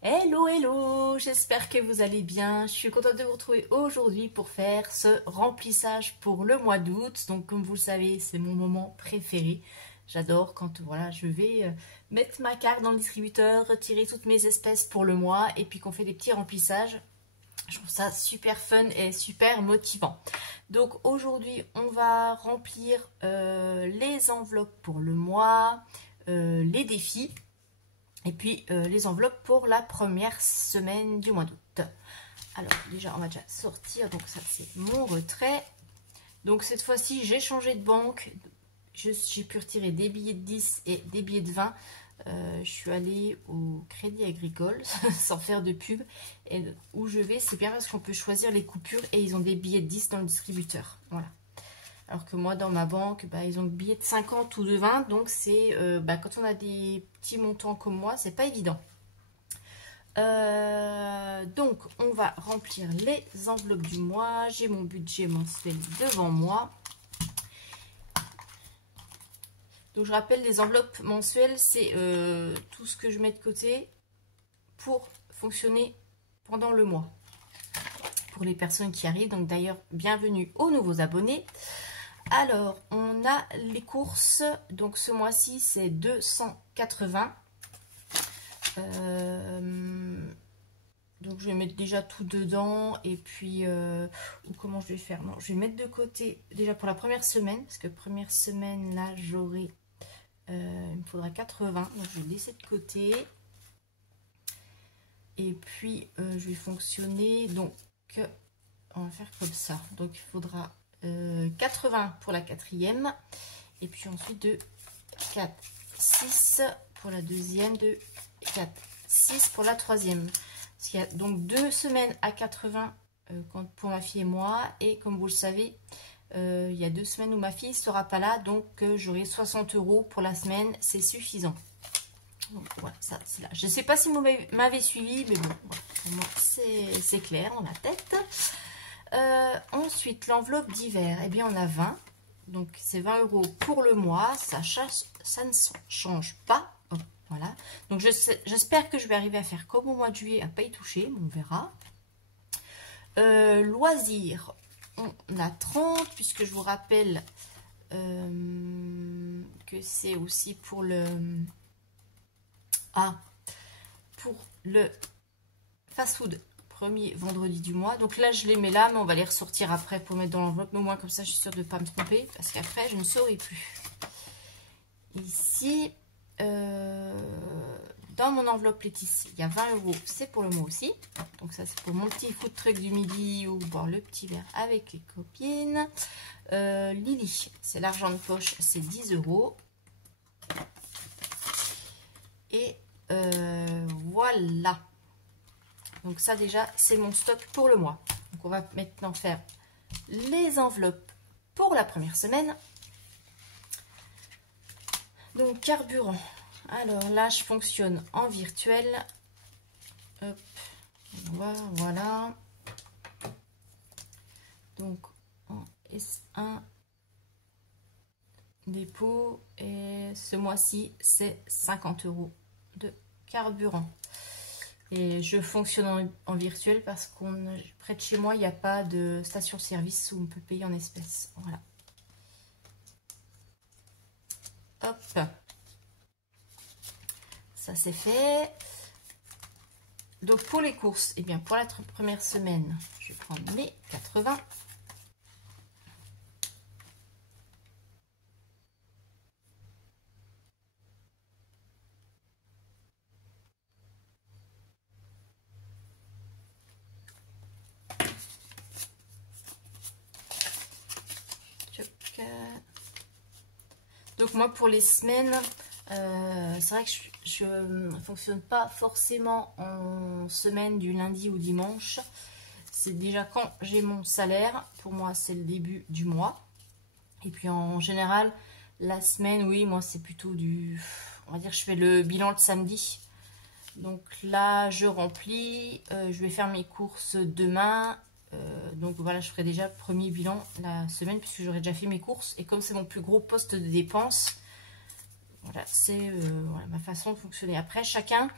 Hello, hello, j'espère que vous allez bien. Je suis contente de vous retrouver aujourd'hui pour faire ce remplissage pour le mois d'août. Donc comme vous le savez, c'est mon moment préféré. J'adore quand voilà, je vais mettre ma carte dans le distributeur, retirer toutes mes espèces pour le mois et puis qu'on fait des petits remplissages. Je trouve ça super fun et super motivant. Donc aujourd'hui, on va remplir les enveloppes pour le mois, les défis. Et puis les enveloppes pour la première semaine du mois d'août. Alors déjà on va déjà sortir, donc ça c'est mon retrait. Donc cette fois-ci j'ai changé de banque, j'ai pu retirer des billets de 10 et des billets de 20. Je suis allée au Crédit Agricole sans faire de pub. Et où je vais, c'est bien parce qu'on peut choisir les coupures et ils ont des billets de 10 dans le distributeur. Voilà. Alors que moi, dans ma banque, bah, ils ont le billet de 50 ou de 20. Donc, c'est quand on a des petits montants comme moi, c'est pas évident. Donc, on va remplir les enveloppes du mois. J'ai mon budget mensuel devant moi. Donc, je rappelle, les enveloppes mensuelles, c'est tout ce que je mets de côté pour fonctionner pendant le mois. Pour les personnes qui arrivent. Donc, d'ailleurs, bienvenue aux nouveaux abonnés. Alors, on a les courses. Donc, ce mois-ci, c'est 280. Donc, je vais mettre déjà tout dedans. Et puis, comment je vais faire? Non, je vais mettre de côté déjà pour la première semaine. Parce que première semaine, là, j'aurai... il me faudra 80. Donc, je vais laisser de côté. Et puis, je vais fonctionner. Donc, on va faire comme ça. Donc, il faudra... 80 pour la quatrième et puis ensuite de 4 6 pour la deuxième, de 4 6 pour la troisième, parce qu'il y a donc 2 semaines à 80 pour ma fille et moi, et comme vous le savez, il y a 2 semaines où ma fille ne sera pas là, donc j'aurai 60 € pour la semaine, c'est suffisant. Donc voilà, ça c'est là. Je ne sais pas si vous m'avez suivi, mais bon, voilà, pour moi c'est clair dans la tête. Ensuite, l'enveloppe d'hiver, eh bien on a 20, donc c'est 20 € pour le mois, ça ne change pas. Oh, voilà, donc j'espère que je vais arriver à faire comme au mois de juillet, à ne pas y toucher, on verra. Loisirs, on a 30, puisque je vous rappelle que c'est aussi pour le fast-food. Premier vendredi du mois. Donc là, je les mets là, mais on va les ressortir après pour mettre dans l'enveloppe. Mais au moins, comme ça, je suis sûre de ne pas me tromper. Parce qu'après, je ne saurai plus. Ici, dans mon enveloppe Laetitia, il y a 20 €. C'est pour le mois aussi. Donc ça, c'est pour mon petit food truck du midi ou boire le petit verre avec les copines. Lily, c'est l'argent de poche, c'est 10 €. Et voilà. Donc ça déjà, c'est mon stock pour le mois. Donc on va maintenant faire les enveloppes pour la première semaine. Donc carburant. Alors là, je fonctionne en virtuel. Hop, voilà. Donc en S1 dépôt. Et ce mois-ci, c'est 50 € de carburant. Et je fonctionne en virtuel parce qu'on près de chez moi, il n'y a pas de station-service où on peut payer en espèces. Voilà. Hop. Ça c'est fait. Donc pour les courses, eh bien pour la première semaine, je vais prendre mes 80. Donc moi pour les semaines, c'est vrai que je ne fonctionne pas forcément en semaine du lundi au dimanche. C'est déjà quand j'ai mon salaire, pour moi c'est le début du mois. Et puis en général, la semaine, oui, moi c'est plutôt on va dire je fais le bilan le samedi. Donc là je remplis, je vais faire mes courses demain. Donc voilà, je ferai déjà le premier bilan la semaine puisque j'aurai déjà fait mes courses. Et comme c'est mon plus gros poste de dépenses, Voilà, c'est voilà, ma façon de fonctionner. Après, chacun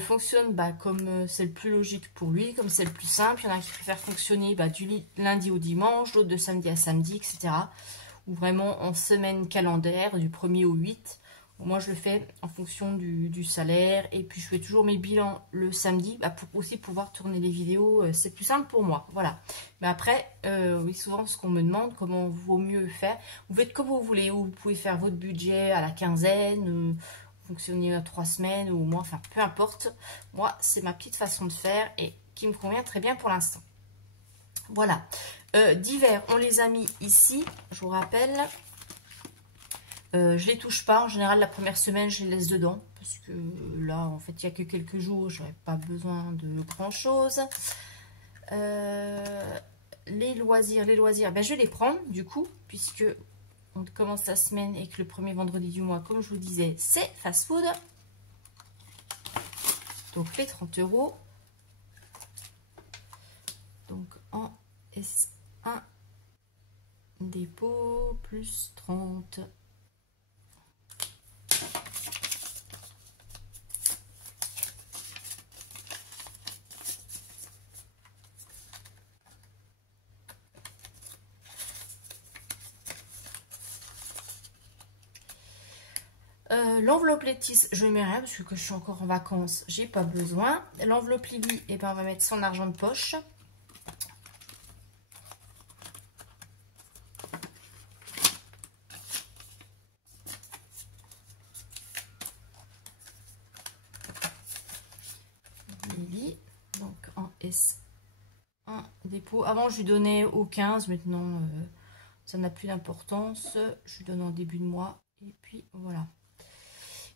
fonctionne comme c'est le plus logique pour lui, comme c'est le plus simple. Il y en a qui préfèrent fonctionner du lundi au dimanche, d'autres de samedi à samedi, etc. Ou vraiment en semaine calendaire, du 1er au 8. Moi, je le fais en fonction du salaire. Et puis, je fais toujours mes bilans le samedi pour aussi pouvoir tourner les vidéos. C'est plus simple pour moi. Voilà. Mais après, oui, souvent, ce qu'on me demande, comment vaut mieux faire. Vous faites comme vous voulez. Ou vous pouvez faire votre budget à la quinzaine, fonctionner à 3 semaines ou au moins. Enfin, peu importe. Moi, c'est ma petite façon de faire et qui me convient très bien pour l'instant. Voilà. Divers, on les a mis ici. Je vous rappelle. Je les touche pas, en général la première semaine je les laisse dedans parce que là en fait il n'y a que quelques jours, j'aurais pas besoin de grand chose. Les loisirs, ben, je vais les prendre du coup puisque on commence la semaine et que le premier vendredi du mois, comme je vous disais, c'est fast food. Donc les 30 €. Donc en S1 dépôt plus 30. L'enveloppe Letis, je mets rien parce que je suis encore en vacances, j'ai pas besoin. L'enveloppe Lily, et ben on va mettre son argent de poche. Lily, donc en S1 dépôt. Avant je lui donnais au 15, maintenant ça n'a plus d'importance. Je lui donne en début de mois et puis voilà.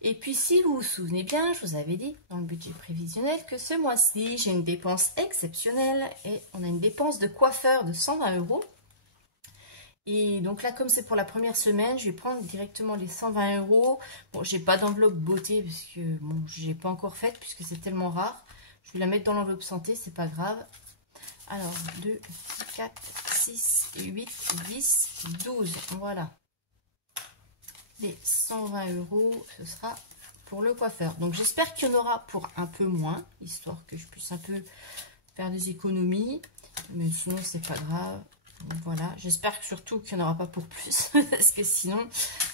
Et puis, si vous vous souvenez bien, je vous avais dit dans le budget prévisionnel que ce mois-ci, j'ai une dépense exceptionnelle et on a une dépense de coiffeur de 120 €. Et donc là, comme c'est pour la première semaine, je vais prendre directement les 120 €. Bon, j'ai pas d'enveloppe beauté parce que bon, j'ai pas encore faite puisque c'est tellement rare. Je vais la mettre dans l'enveloppe santé, c'est pas grave. Alors, 2, 4, 6, 8, 10, 12. Voilà. Les 120 €, ce sera pour le coiffeur. Donc j'espère qu'il y en aura pour un peu moins, histoire que je puisse un peu faire des économies. Mais sinon, c'est pas grave. Donc, voilà, j'espère surtout qu'il n'y en aura pas pour plus, parce que sinon,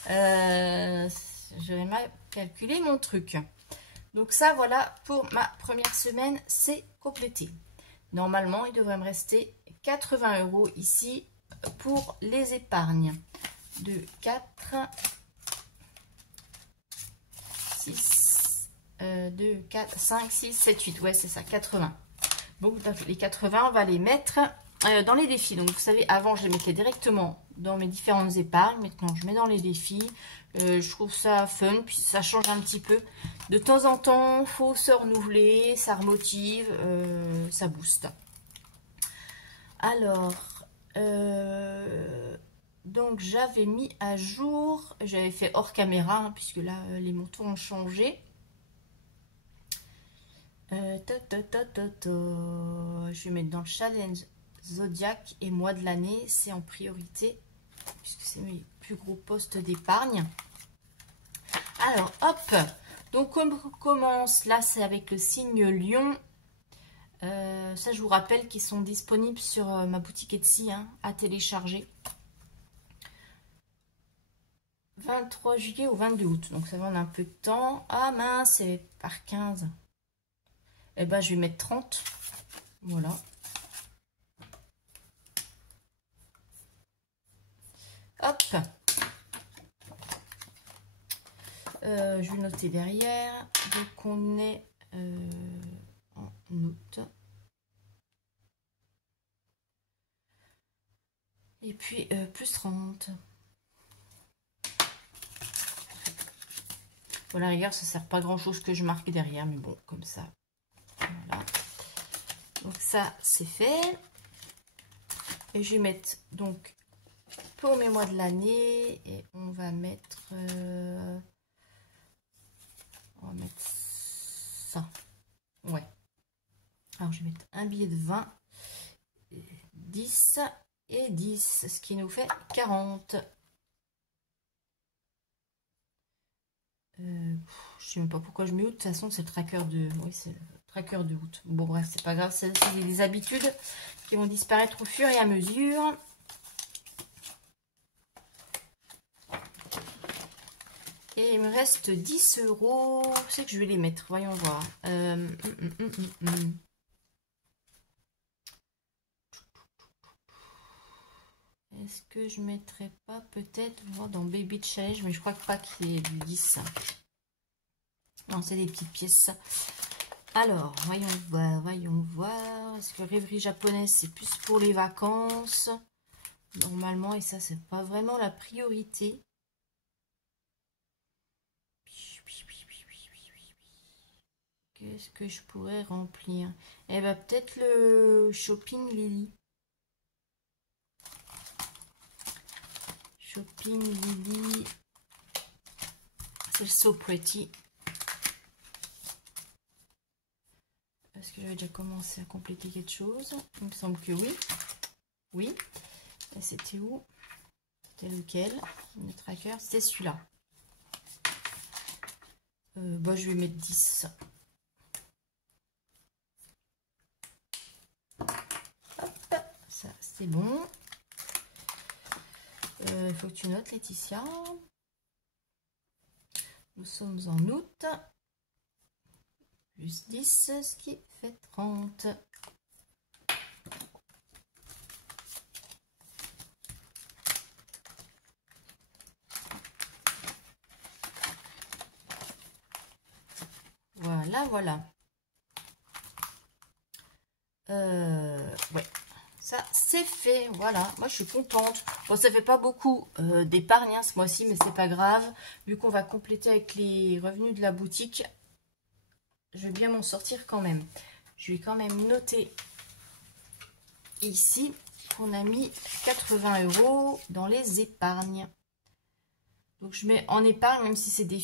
j'aurais mal calculé mon truc. Donc ça, voilà, pour ma première semaine, c'est complété. Normalement, il devrait me rester 80 € ici pour les épargnes. 2, 4... 2, 4, 5, 6, 7, 8. Ouais, c'est ça, 80. Donc, les 80, on va les mettre dans les défis. Donc, vous savez, avant, je les mettais directement dans mes différentes épargnes. Maintenant, je mets dans les défis. Je trouve ça fun, puis ça change un petit peu. De temps en temps, il faut se renouveler, ça remotive, ça booste. Alors, donc j'avais mis à jour, j'avais fait hors caméra, hein, puisque là, les montants ont changé. Je vais mettre dans le challenge Zodiac et mois de l'année, c'est en priorité, puisque c'est mes plus gros postes d'épargne. Alors, hop, donc on commence, là c'est avec le signe Lion. Ça, je vous rappelle qu'ils sont disponibles sur ma boutique Etsy, hein, à télécharger. 23 juillet au 22 août, donc ça va, on a un peu de temps. Ah mince, c'est par 15. Eh ben, je vais mettre 30. Voilà. Hop. Je vais noter derrière. Donc, on est en août. Et puis, plus 30. Bon, la rigueur, ça sert pas grand chose que je marque derrière, mais bon, comme ça. Voilà. Donc ça, c'est fait. Et je vais mettre, donc, pour mes mois de l'année, et on va mettre ça. Ouais. Alors, je vais mettre un billet de 20, 10 et 10, ce qui nous fait 40. Je sais même pas pourquoi je mets août. De toute façon, c'est le tracker de... Oui, c'est le tracker de août. Bon, bref, c'est pas grave. C'est des habitudes qui vont disparaître au fur et à mesure. Et il me reste 10 €. Je sais que je vais les mettre. Voyons voir. Est-ce que je mettrais pas peut-être dans Baby Challenge, mais je crois pas qu'il y ait du 10. Non, c'est des petites pièces. Alors, voyons voir, voyons voir. Est-ce que rêverie japonaise, c'est plus pour les vacances? Normalement, et ça, c'est pas vraiment la priorité. Qu'est-ce que je pourrais remplir? Eh ben, peut-être le Shopping Lily. Shopping Lily. C'est So Pretty. Est-ce que j'avais déjà commencé à compléter quelque chose? Il me semble que oui. Oui. Et c'était où? C'était lequel? Le tracker, c'était celui-là. Bah, je vais mettre 10. Hop, ça c'est bon. Il faut que tu notes, Laetitia. Nous sommes en août. Plus 10, ce qui fait 30. Voilà, voilà. Ouais, ça c'est fait. Voilà, moi je suis contente. Bon, ça fait pas beaucoup d'épargne ce mois-ci, mais c'est pas grave. Vu qu'on va compléter avec les revenus de la boutique, je vais bien m'en sortir quand même. Je vais quand même noter ici qu'on a mis 80 € dans les épargnes. Donc je mets en épargne, même si c'est des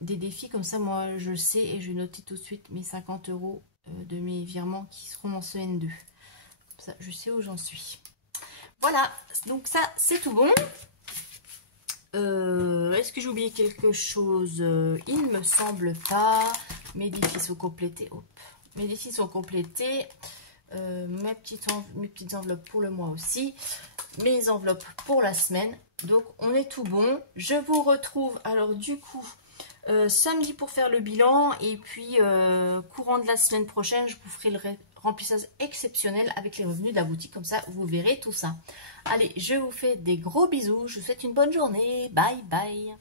défis comme ça, moi je sais et je vais noter tout de suite mes 50 € de mes virements qui seront en semaine 2. Comme ça, je sais où j'en suis. Voilà, donc ça c'est tout bon. Est-ce que j'ai oublié quelque chose? Il ne me semble pas. Mes défis sont complétés. Hop. Mes défis sont complétés. Mes petites enveloppes pour le mois aussi. Mes enveloppes pour la semaine. Donc on est tout bon. Je vous retrouve alors du coup samedi pour faire le bilan. Et puis courant de la semaine prochaine, je vous ferai le remplissage exceptionnel avec les revenus de la boutique. Comme ça, vous verrez tout ça. Allez, je vous fais des gros bisous. Je vous souhaite une bonne journée. Bye bye.